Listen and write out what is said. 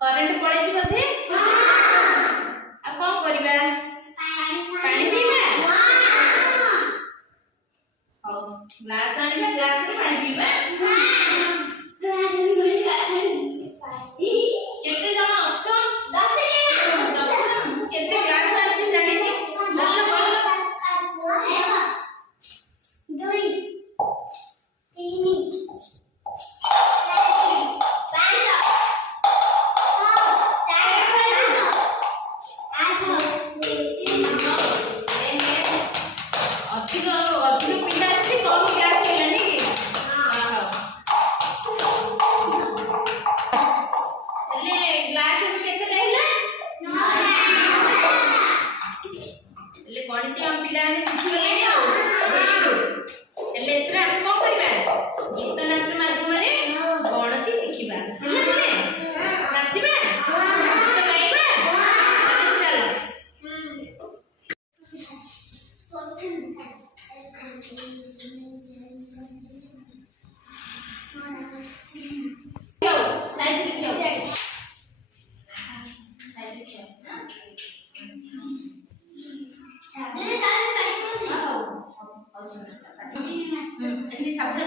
current पड़े जी बधे आ कौन करिबा पानी पीबा हां ग्लास आनिबा ग्लास रे पानी पीबा केते जण अछ 10 जण केते ग्लास आनिते जानिते बोलो बोलो 2 3 गणित हम पिला माने सिखि गले हेले एत्रा हम कोन करबा गीत नाच माध्यम रे गणित सिखिबा हेले नाचिबा गीत गाइबा चलो साइड सिखियो साइड सिखियो ini sabda